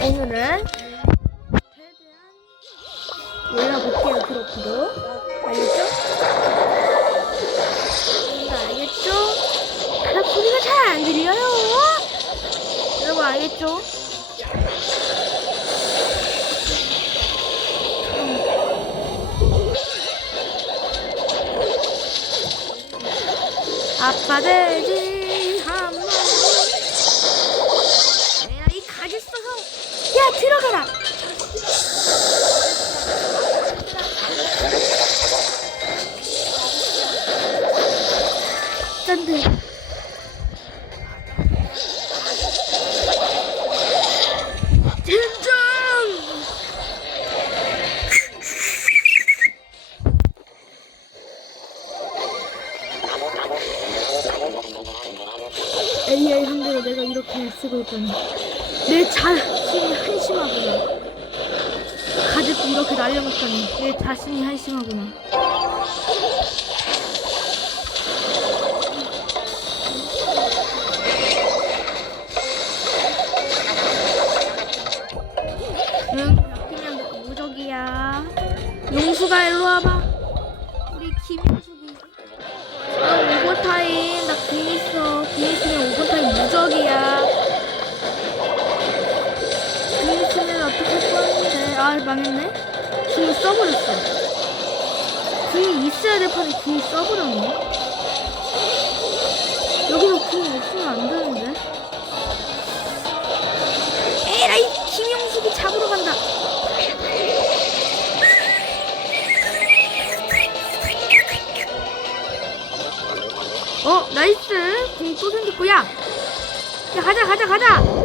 오늘은 최대한 올려볼게요 트로피도 알겠죠? 자, 알겠죠? 바닥 소리가 잘 안 들려요 여러분 알겠죠? 아빠 돼지 한 마리 내가 이 가지 야 들어가라. 짠들 된장! AI 상대로 내가 이렇게 쓰고 있다니 내 자신이 한심하구나. 가족도 이렇게 날려먹다니 내 자신이 한심하구나. 응? 그냥 너 무적이야. 용수가 일로 와봐. 우리 김용수기. 나 오버타임. 나궁 있어. 궁 있으면 오버타임 무적이야 아 망했네? 궁을 써버렸어. 궁이 있어야 될 판에 궁을 써버렸네? 여기서 궁 없으면 안 되는데? 에라이 김용숙이 잡으러 간다. 어 나이스. 공또 생겼고 야, 야 가자 가자 가자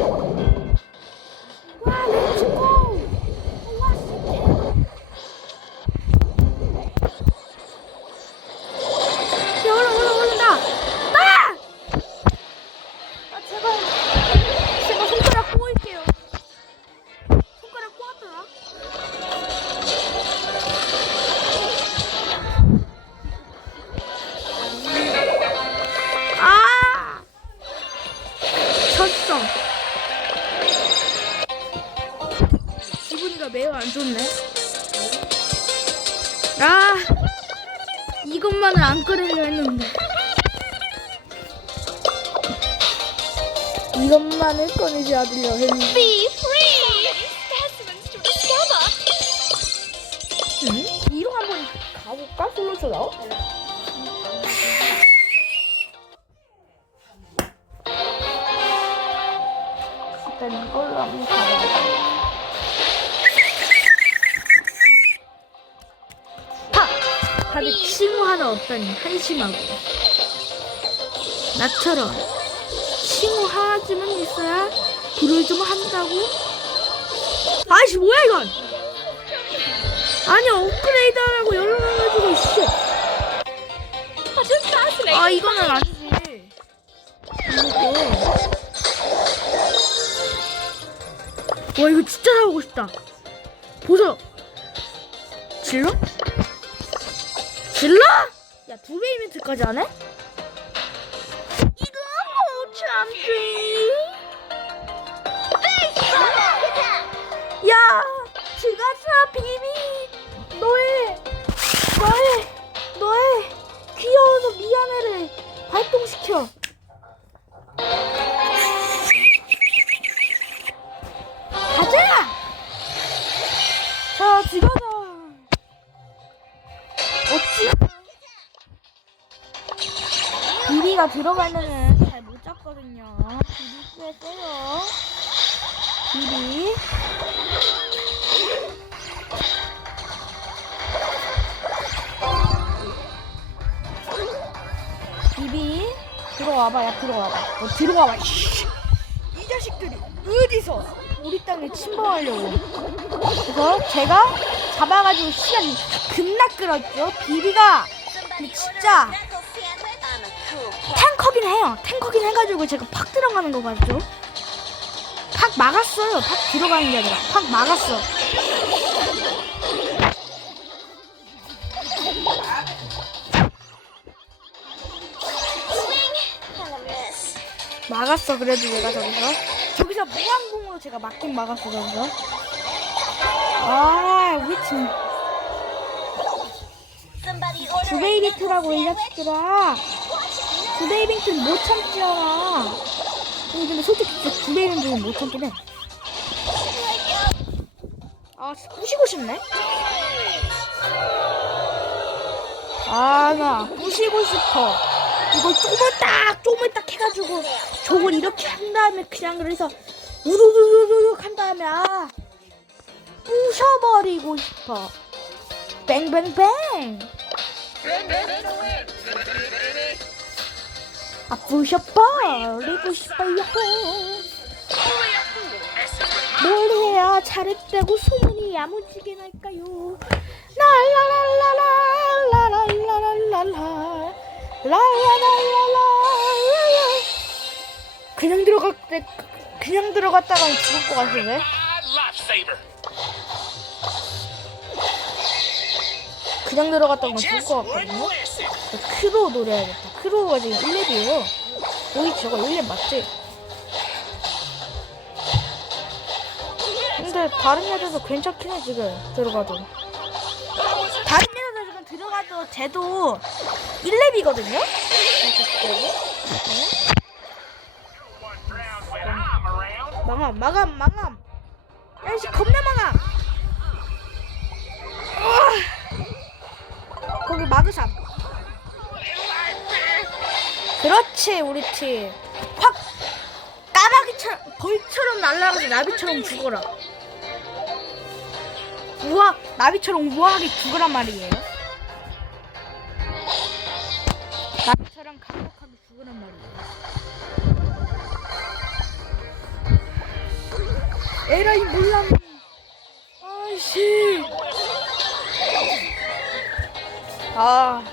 매우 안 좋네. 아! 이것만을 안 꺼내려 했는데. 이것만을 꺼내지 않으려 했는데. 응? 이로 한번 가볼까? 솔로처럼? 일단 이걸로 한번 가봐야 다들 칭호 하나 없다니 한심하고 나처럼 칭호 하나쯤은 있어야 불을 좀 한다고? 아이씨 뭐야 이건! 아니 업그레이드 하라고 연락해가지고 씨. Is fascinating? 아 이거는 아니지. 와 이거 진짜 사고 싶다. 보소. 질러? 질러? 야 두 배 이벤트까지 안 해? 이거 못 참지. 야, 지가사 비비 너의 너의 너의 귀여워서 미안해를 발동시켜. 가자. 자, 지가자. 비비가 들어가면은 잘 못 잡거든요. 비비 꽤 세요. 비비. 들어와봐 야 들어와봐 너 들어와봐 이씨. 이 자식들이 어디서 우리 땅에 침범하려고 그래서 제가 잡아가지고 시간이 겁나 끌었죠 비비가 진짜 탱커긴 해가지고 제가 팍 들어가는 거 같죠? 팍 막았어요. 팍 들어가는 게 아니라 팍 막았어. 막았어 그래도 내가 저기서. 저기서 무한공을 처음으로 제가 맞긴 막았어 저기서. 아 우리 팀. 주베이비트라고 이 자식들아 주베이비트는 못 참지않아 근데 솔직히 진짜 주베이비트는 못 참긴 해 아, 부시고 싶네? 아, 나 부시고 싶어. 이걸 쪼물딱, 쪼물딱 해가지고, 저걸 이렇게 한 다음에 그냥 그래서, 우르르르르 한 다음에, 아, 부셔버리고 싶어. 뱅뱅뱅! 아, 부셔버리고 싶어요. 뭘 해야 잘했다고 소문이 야무지게 날까요? 랄라랄라랄라랄라랄라 랄라랄라랄라 그냥 들어갈 때 그냥 들어갔다가 죽을 것 같은데. 그냥 들어갔다가 죽을 것 같거든요. 크로 노려야겠다 크로가 지금 1렙이에요 오이 저거 1렙 맞지? 근데 다른 애들도 괜찮긴 해 지금 들어가도 다른 애들 지금 들어가도 쟤도 1렙이거든요? One round when I'm around. 망함 망함 망함 야이씨 겁나 망함 그렇지 우리 팀 확 까마귀처럼 벌처럼 날아가서 나비처럼 죽어라. 우와 나비처럼 우아하게 죽으란 말이에요? 나비처럼 강력하게 죽으란 말이에요? 에라이 몰랐네. 아이씨. 아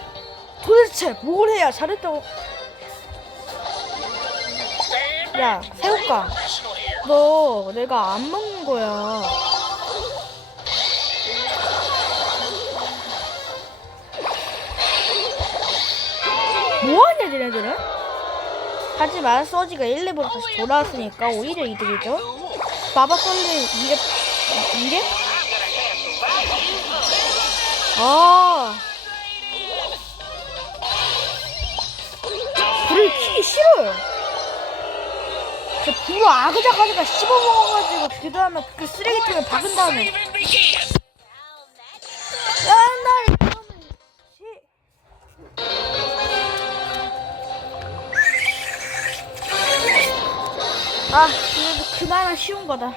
도대체 뭘 해야 잘했다고 야 새우깡 너 내가 안 먹는 거야 뭐하냐 쟤네들은? 하지만 서지가 1렙으로 다시 돌아왔으니까 오히려 이득이죠 마바 썰리 이게 이게? 아 불을 켜기 싫어요. 저 불을 아그작아그작 씹어 먹어가지고 그 다음에 그 쓰레기통에 박은 다음에 시... 아 그래도 그나마 쉬운 거다.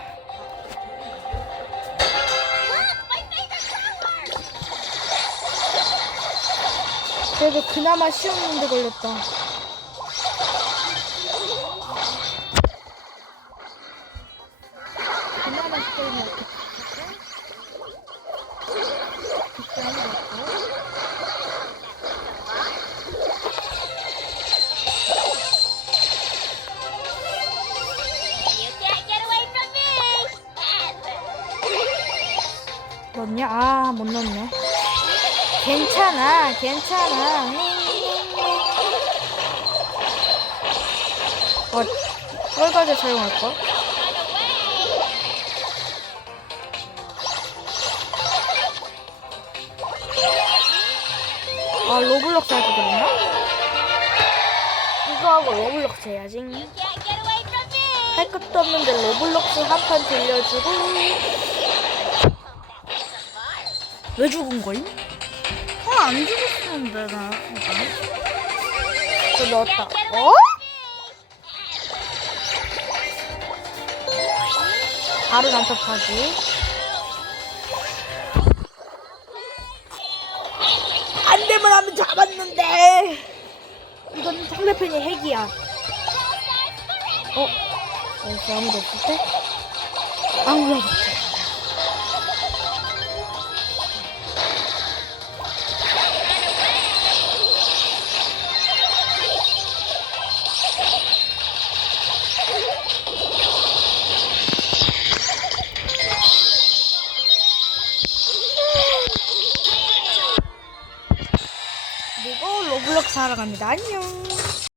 그래도 그나마 쉬운 문제 걸렸다. 아, 못 넣네. 괜찮아, 괜찮아. 어, 썰가지 사용할까? 아, 로블록스 할거 그랬나? 이거 하고 로블록스 해야지. 할 것도 없는데 로블록스 한 판 들려주고. 왜 죽은 거임? 아, 안 죽었었는데, 나. 저 넣었다. 어? 바로 난탑하기. 안 되면 하면 잡았는데. 이건 상대편이 핵이야. 어? 여기 아무도 없을 때? 아무도 없을 때. 그리고 로블록스 하러 갑니다. 안녕.